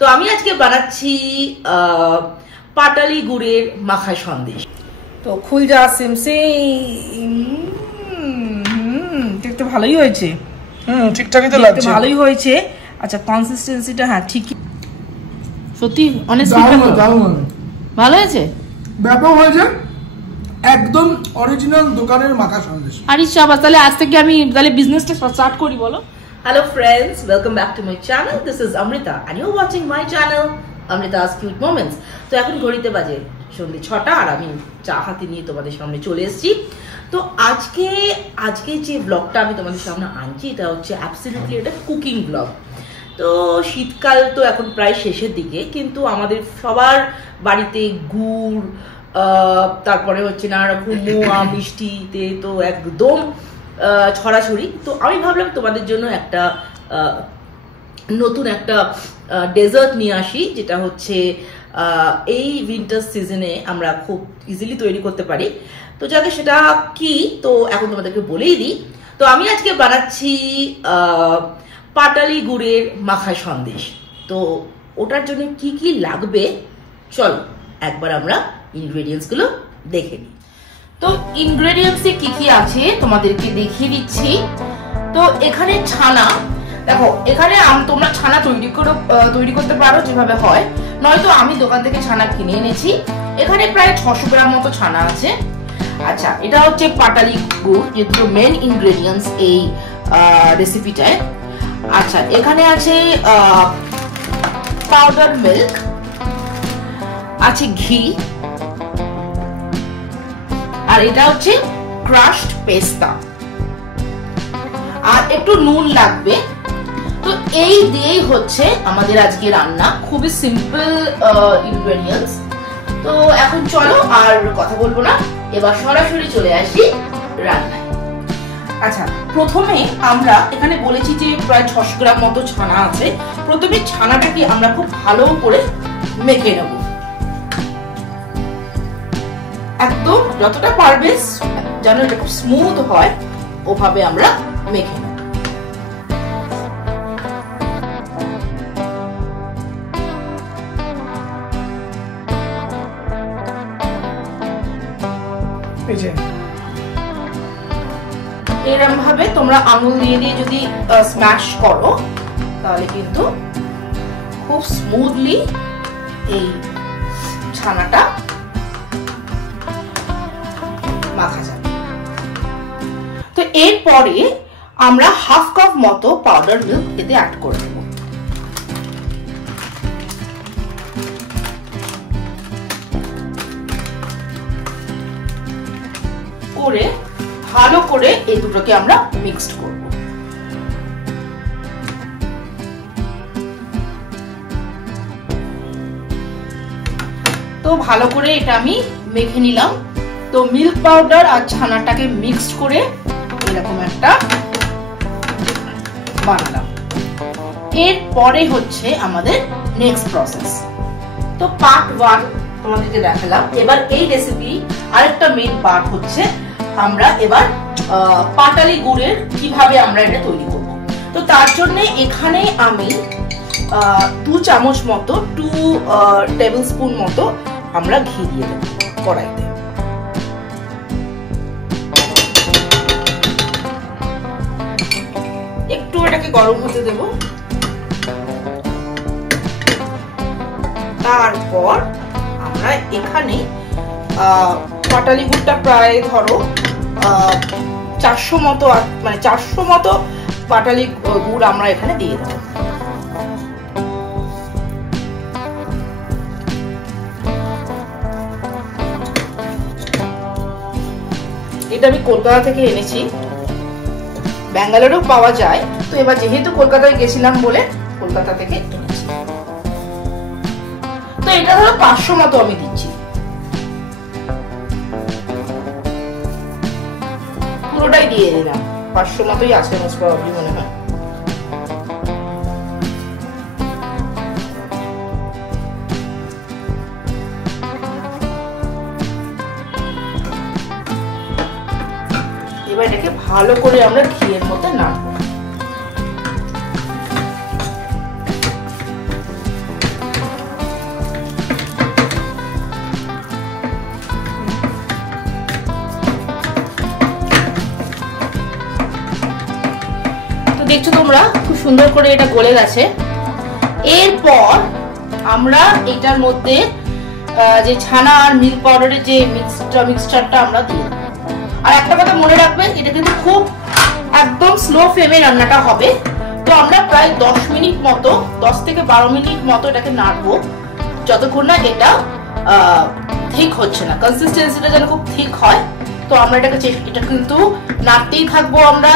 তো আমি আজকে বানাচ্ছি পাটালি গুড়ের মাখা সন্দেশ। তো খুল যা সিমসি দেখতে ভালোই হয়েছে। ঠিকঠাকই তো লাগছে, ভালোই হয়েছে। আচ্ছা কনসিস্টেন্সিটা হ্যাঁ ঠিকই, সত্যি অনেক ভালো হয়েছে, ব্যাপক হয়েছে, একদম অরিজিনাল দোকানের মাখা সন্দেশ। আরে শাবাশ, তাহলে আজ থেকে আমি তাহলে বিজনেসটা স্টার্ট করি। বলো। Hello friends, welcome back to my channel. This is Amrita and you're watching my channel Amrita's Cute Moments. তো এখন ঘড়িতে বাজে সন্ধ্যে 6টা আর আমি চা হাতে নিয়ে তোমাদের সামনে চলে এসেছি। তো আজকে যে ব্লগটা আমি তোমাদের সামনে আনছি এটা হচ্ছে অ্যাবসলিউটলি এটা কুকিং ব্লগ। তো শীতকাল তো এখন প্রায় শেষের দিকে, কিন্তু আমাদের সবার বাড়িতে গুড় তারপরে হচ্ছে নানা রকম মোয়া মিষ্টিতে তো একদম ছড়াছড়ি। তো আমি ভাবলাম তোমাদের জন্য একটা নতুন একটা ডেজার্ট নিয়ে আসি, যেটা হচ্ছে এই উইন্টার সিজনে আমরা খুব ইজিলি তৈরি করতে পারি। তো যাকে সেটা কি তো এখন তোমাদেরকে বলেই দিই। তো আমি আজকে বানাচ্ছি পাটালি গুড়ের মাখা সন্দেশ। তো ওটার জন্য কি কি লাগবে চলো একবার আমরা ইনগ্রেডিয়েন্টসগুলো দেখে নিই। তো ইনগ্রেডিয়েন্টসে কি কি আছে তোমাদেরকে দেখিয়ে দিচ্ছি। তো এখানে ছানা, দেখো এখানে তোমরা ছানা তৈরি করতে পারো যেভাবে হয়, নয়তো আমি দোকান থেকে ছানা কিনে এনেছি। এখানে প্রায় 600 গ্রাম মতো ছানা আছে। আচ্ছা, এটা হচ্ছে পাটালি গুড়, যেগুলো মেন ইনগ্রেডিয়েন্টস এই রেসিপিটায়। আচ্ছা, এখানে আছে পাউডার মিল্ক, আছে ঘি, আর এটা হচ্ছে ক্রাশড পেস্তা, আর একটু নুন লাগবে। তো এই দিয়েই হচ্ছে আমাদের আজকে রান্না, খুবই সিম্পল ইনগ্রেডিয়েন্টস। তো এখন চলো আর কথা বলবো না, এবার সরাসরি চলে আসি রান্নায়। আচ্ছা, প্রথমে আমরা এখানে বলেছি যে প্রায় 600 গ্রাম মতো ছানা আছে। প্রথমে ছানাটাকে আমরা খুব ভালো করে মেখে নেব, একদম যতটা পারবে যেন এটা খুব স্মুথ হয় ওভাবে আমরা মেখে নেব। এরকম ভাবে তোমরা আঙুল দিয়ে দিয়ে যদি স্ম্যাশ করো তাহলে কিন্তু খুব স্মুথলি এই ছানাটা মাখা যাবে। তো এরপরে আমরা হাফ কাপ মতো পাউডার মিল্ক এতে অ্যাড করে দেব। করে ভালো করে এই দুটোকে আমরা মিক্সড করব। তো ভালো করে এটা আমি মেখে নিলাম। তো মিল্ক পাউডার আর ছানাটাকে মিক্সড করে এরকম একটা বানালাম। এরপরে হচ্ছে আমাদের নেক্সট প্রসেস। তো পার্ট 1 তোমাদেরকে দেখালাম। এবার এই রেসিপি আরেকটা মেইন পার্ট হচ্ছে আমরা এবার পাটালি গুড়ের কিভাবে আমরা এটা তৈরি করব। তো তার জন্য এখানে আমি 2 চামচ মতো 2 টেবিল স্পুন মতো আমরা ঘি দিয়ে দেব কড়াইতে। একটু এটাকে গরম হতে দেব। তারপর আমরা এখানে পাটালি গুড়টা প্রায় ধরো 400 মতো, মানে 400 মতো পাটালি গুড় আমরা এখানে দিয়ে দেব। এটা আমি কলকাতা থেকে এনেছি, ব্যাঙ্গালোরেও পাওয়া যায়। তো এবার যেহেতু কলকাতায় গেছিলাম বলে কলকাতা থেকে এনেছি। তো এটা ধরো 500 মতো আমি দিচ্ছি, পুরোটাই দিয়ে দিলাম। 500 মতোই আছে মোস্ট প্রবাবলি মনে হয়। এবার এটাকে ভালো করে আমরা ঘিয়ের মধ্যে নাড়বো। তোমরা খুব সুন্দর করে এটা গলে গেছে। এরপর আমরা এটার মধ্যে যে ছানা আর মিল্ক পাউডারের যে মিক্সচারটা আমরা দিই। আর একটা কথা মনে রাখবেন, এটা কিন্তু খুব একদম স্লো ফ্লেমে রান্নাটা হবে। তো আমরা প্রায় 10 মিনিট মতো, 10 থেকে 12 মিনিট মতো এটাকে নাড়বো, যতক্ষণ না এটা ঠিক হচ্ছে না, কনসিস্টেন্সিটা যেন খুব ঠিক হয়। তো আমরা এটা কিন্তু নাড়তেই থাকবো আমরা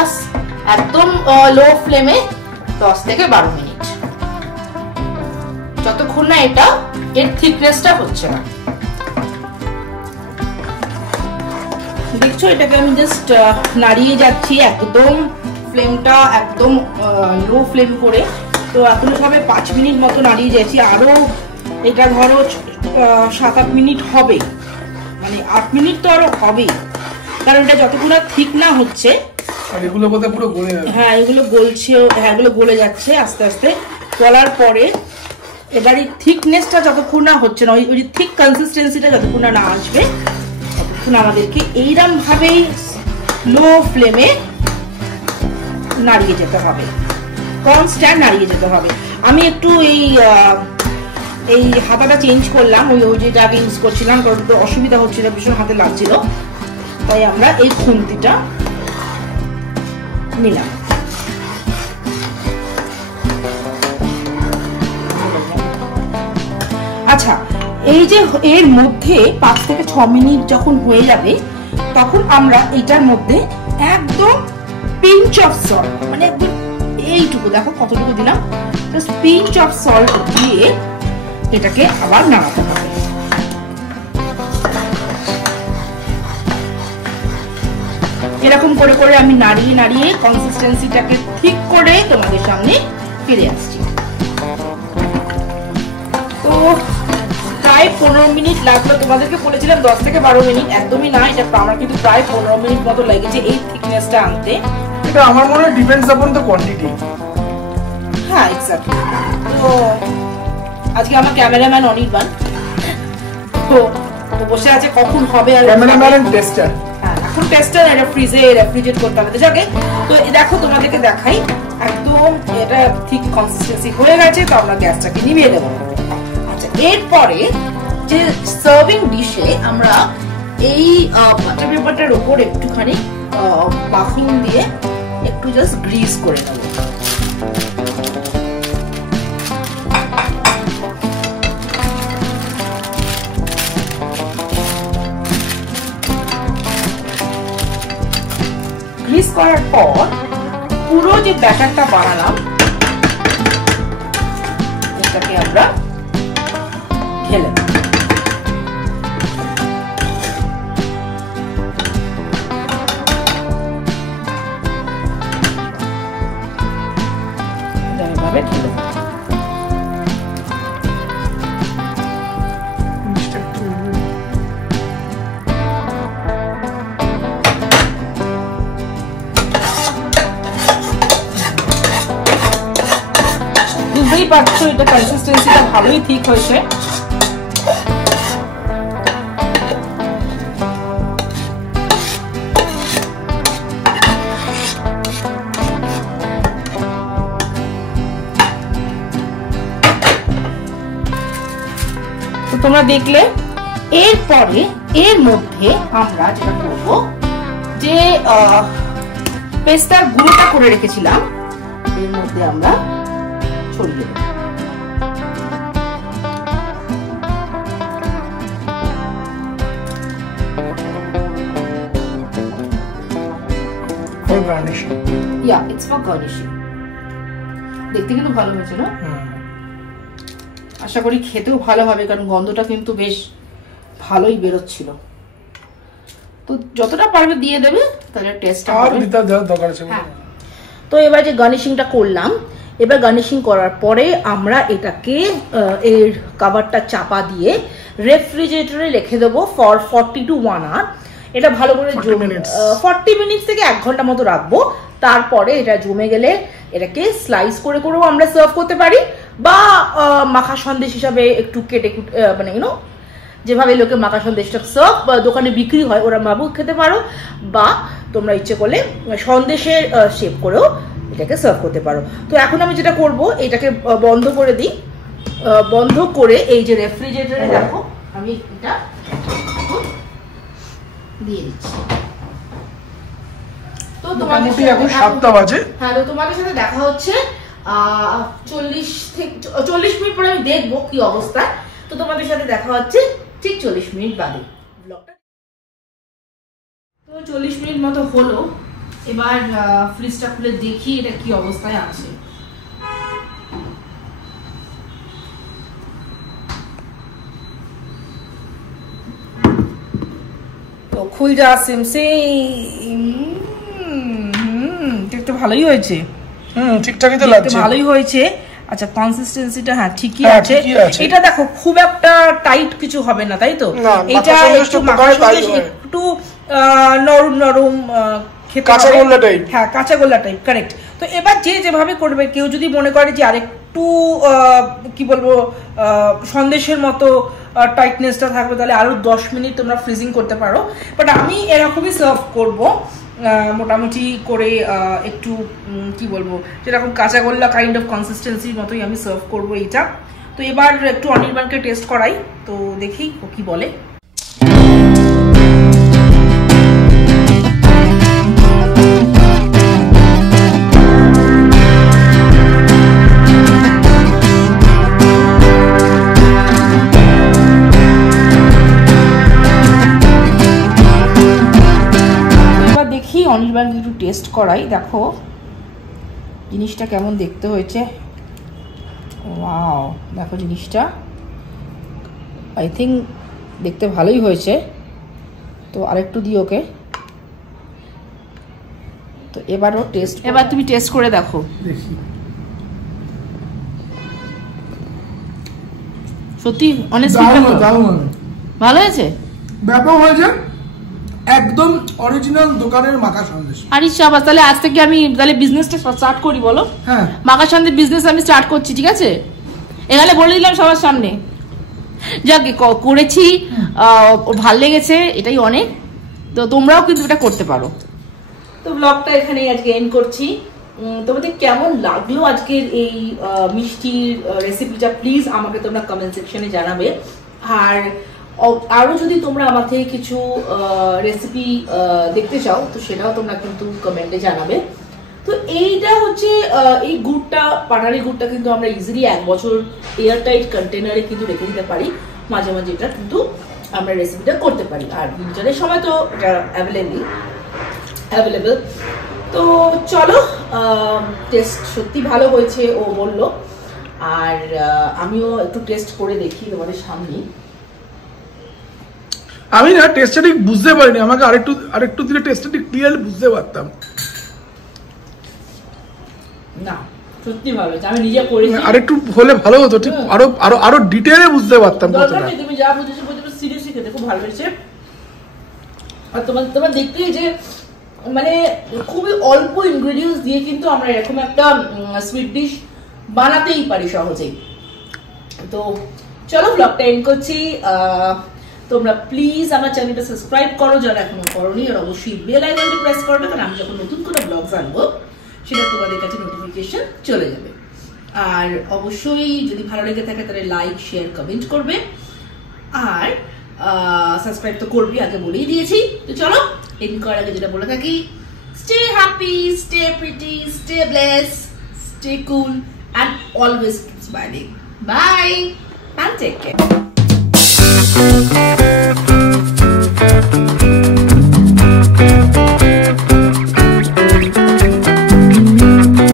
একদম লো ফ্লেমে 10 থেকে 12 মিনিট, যতক্ষণ না এটা এর থিকনেসটা হচ্ছে না। দেখছো, এটাকে আমি জাস্ট নাড়িয়ে যাচ্ছি, একদম ফ্লেমটা একদম লো ফ্লেম করে। তো এখন ভাবে 5 মিনিট মতো নাড়িয়ে যাচ্ছি। আরো এটা ধরো 7-8 মিনিট হবে, মানে 8 মিনিট তো আরো হবে, কারণ এটা যতক্ষণ ঠিক না হচ্ছে। আর এগুলো বোধহয় পুরো গলে যাবে। হ্যাঁ, এগুলো গলছে, হ্যাঁ এগুলো গলে যাচ্ছে আস্তে আস্তে। গলার পরে এবার এই থিকনেসটা যতক্ষণ না হচ্ছে না, ওই থিক কনসিস্টেন্সিটা যতক্ষণ না আসবে, ততক্ষণ আমাদেরকে এইরকম ভাবেই লো ফ্লেমে নাড়িয়ে যেতে হবে, কনস্ট্যান্ট নাড়িয়ে যেতে হবে। আমি একটু এই হাতাটা চেঞ্জ করলাম, ওই যেটা আগে ইউজ করছিলাম, কারণ অসুবিধা হচ্ছিল, ভীষণ হাতে লাগছিল, তাই আমরা এই খুন্তিটা নিলাম। আচ্ছা, এই যে এর মধ্যে 5 থেকে 6 মিনিট যখন হয়ে যাবে, তখন আমরা এটার মধ্যে একদম পিঞ্চ অফ সল্ট, মানে একদম এইটুকু, দেখো কতটুকু দিলাম, জাস্ট পিঞ্চ অফ সল্ট দিয়ে এটাকে আবার নাড়াতে হবে। এরকম করে করে আমি নাড়িয়ে নাড়িয়ে কনসিস্টেন্সিটাকে ঠিক করে তোমাদের সামনে ফিরে আসছি। তো প্রায় 15 মিনিট লাগলো, তোমাদেরকে বলেছিলাম 10 থেকে 12 মিনিট, একদমই না, এটা আমার কিন্তু প্রায় 15 মিনিট মতো লেগেছে এই থিকনেসটা আনতে। এটা আমার মনে হয় ডিপেন্ডস আপন দ্য কোয়ান্টিটি। হ্যাঁ, এক্স্যাক্টলি। তো আজকে আমার ক্যামেরাম্যান অনির্বাণ তো বসে আছে, কখন হবে। আর ক্যামেরাম্যান এন্ড টেস্টার, এখন টেস্টার এটা ফ্রিজে রেফ্রিজারেট করতে হবে। যাকে তো দেখো, তোমাদেরকে দেখাই, একদম এটা ঠিক কনসিস্টেন্সি হয়ে গেছে। তো আমরা গ্যাসটাকে নিভিয়ে দেবো। আচ্ছা, এরপরে যে সার্ভিং ডিশে আমরা এই বাটার পেপারটার উপর একটুখানি বাফিং দিয়ে একটু জাস্ট গ্রিস করে নেব। গ্রিস করার পর পুরো যে ব্যাটারটা বানালাম, এটাকে আমরা ঢেলে দেব। এভাবে ঢেলে দেব। বুঝতেই পারছো, এটা কনসিস্টেন্সিটা ভালোই ঠিক হয়েছে। তো তোমরা দেখলে, এরপরে এর মধ্যে আমরা যেটা করবো, যে পেস্তার গুঁড়োটা করে রেখেছিলাম, এর মধ্যে আমরা ছড়িয়ে দেব। For garnishing. Yeah, it's for garnishing. দেখতে কিন্তু ভালো হয়েছে না? আশা করি খেতেও ভালো হবে, কারণ গন্ধটা কিন্তু বেশ ভালোই বেরোচ্ছিল। তো যতটা পারবে দিয়ে দেবে, তাহলে টেস্টটা আর দিতে দরকার আছে। তো এবার যে গার্নিশিংটা করলাম, এবার গার্নিশিং করার পরে আমরা এটাকে এর কভারটা চাপা দিয়ে রেফ্রিজারেটরে রেখে দেবো ফর 40 to 1 hour। এটা ভালো করে 40 মিনিট থেকে 1 ঘন্টা মতো রাখবো। তারপরে এটা জমে গেলে এটাকে স্লাইস করে করেও আমরা সার্ভ করতে পারি, বা মাখা সন্দেশ হিসাবে একটু কেটে মানে যেভাবে লোকে মাখা সন্দেশটা সার্ভ দোকানে বিক্রি হয়, ওরা ভাবেও খেতে পারো, বা তোমরা ইচ্ছে করলে সন্দেশের শেপ করেও এটাকে সার্ভ করতে পারো। তো এখন আমি যেটা করব, এটাকে বন্ধ করে দিই। বন্ধ করে এই যে রেফ্রিজারেটরে দেখো আমি এটা দিয়ে দিচ্ছি। তো তোমাদের এখন 7টা বাজে। হ্যাঁ, তো তোমাদের সাথে দেখা হচ্ছে 40 মিনিট পরে। আমি দেখবো কি অবস্থা। তো তোমাদের সাথে দেখা হচ্ছে ঠিক 40 মিনিট বাদে ব্লগটা। তো 40 মিনিট মতো হলো। এবার ফ্রিজটা খুলে দেখি এটা কি অবস্থায় আছে। তো খুল যা সিমসিম। দেখতে ভালোই হয়েছে। ঠিকঠাকই তো লাগছে, ভালোই হয়েছে। আচ্ছা, কনসিস্টেন্সিটা হ্যাঁ ঠিকই আছে। এটা দেখো খুব একটা টাইট কিছু হবে না, তাই তো? এটা একটু একটু নরম নরম কাঁচা গোল্লা টাইপ। হ্যাঁ, কাঁচা গোল্লা টাইপ, কারেক্ট। তো এবার যে যেভাবে করবে, কেউ যদি মনে করে যে আরেকটু কি বলবো সন্দেশের মতো টাইটনেসটা থাকবে, তাহলে আরো 10 মিনিট তোমরা ফ্রিজিং করতে পারো। বাট আমি এরকমই সার্ভ করব, মোটামুটি করে একটু কি বলবো যেরকম কাঁচা গোল্লা কাইন্ড অফ কনসিস্টেন্সির মতোই আমি সার্ভ করব এটা। তো এবার একটু অনির্বাণকে টেস্ট করাই, তো দেখি ও কি বলে। অনির্বাণকে একটু টেস্ট করাই, দেখো জিনিসটা কেমন দেখতে হয়েছে। ওয়াও, দেখো জিনিসটা আই থিঙ্ক দেখতে ভালোই হয়েছে। তো আরেকটু দিই ওকে। তো এবারও টেস্ট, এবার তুমি টেস্ট করে দেখো। দেখি সত্যি অনেস্ট ভালো হয়েছে, ব্যাপক হয়েছে, একদম অরিজিনাল দোকানের মাখা সন্দেশ। আরে শাবাশ, তাহলে আজ থেকে আমি তাহলে বিজনেসটা স্টার্ট করি, বলো? হ্যাঁ, মাখা সন্দেশ বিজনেস আমি স্টার্ট করছি, ঠিক আছে? এখানে বলে দিলাম সবার সামনে। যাক, করেছি, ভাল লেগেছে, এটাই অনেক। তো তোমরাও কিন্তু এটা করতে পারো। তো ব্লগটা এখানেই আজকে এন্ড করছি। তোমাদের কেমন লাগলো আজকের এই মিষ্টির রেসিপিটা প্লিজ আমাকে তোমরা কমেন্ট সেকশনে জানাবে। আর আরো যদি তোমরা আমার থেকে কিছু রেসিপি দেখতে চাও, তো সেটাও তোমরা কিন্তু কমেন্টে জানাবে। তো এইটা হচ্ছে এই গুড়টা, পাটালি গুড়টা কিন্তু আমরা ইজিলি 1 বছর এয়ারটাইট কন্টেনারে কিন্তু রেখে দিতে পারি। মাঝে মাঝে এটা কিন্তু আমরা রেসিপিটা করতে পারি। আর উইন্টারের সময় তো এটা অ্যাভেলেবেল। তো চলো, টেস্ট সত্যি ভালো হয়েছে ও বললো। আর আমিও একটু টেস্ট করে দেখি তোমাদের সামনে। আমি না টেস্টটা ঠিক বুঝতে পারিনি, আমাকে আরেকটু দিলে টেস্টটা ঠিক ক্লিয়ারলি বুঝতে পারতাম। না, সত্যি ভালো হয়েছে, আমি নিজে করেছি। আরেকটু হলে ভালো হতো, ঠিক আরো ডিটেইলে বুঝতে পারতাম। দরকার নেই, তুমি যা বুঝেছো সিরিয়াসলি খেতে খুব ভালো হয়েছে। আর তোমার দেখতে যে মানে খুবই অল্প ইনগ্রেডিয়েন্টস দিয়ে কিন্তু আমরা এরকম একটা সুইট ডিশ বানাতেই পারি সহজেই। তো চলো, ব্লগটা এন্ড করছি। তোমরা প্লিজ আমার চ্যানেলটা সাবস্ক্রাইব করো যারা এখনো করোনি, আর অবশ্যই বেল আইকনটি প্রেস করবে, কারণ আমি যখন নতুন কোনো ব্লগস আনবো সেটা তোমাদের কাছে নোটিফিকেশন চলে যাবে। আর অবশ্যই যদি ভালো লেগে থাকে তাহলে লাইক, শেয়ার, কমেন্ট করবে। আর সাবস্ক্রাইব তো করবি, আগে বলেই দিয়েছি। তো চলো, এন্ড করার আগে যেটা বলে থাকি, stay happy, stay pretty, stay bless, stay cool and always keep smiling. Bye and take care.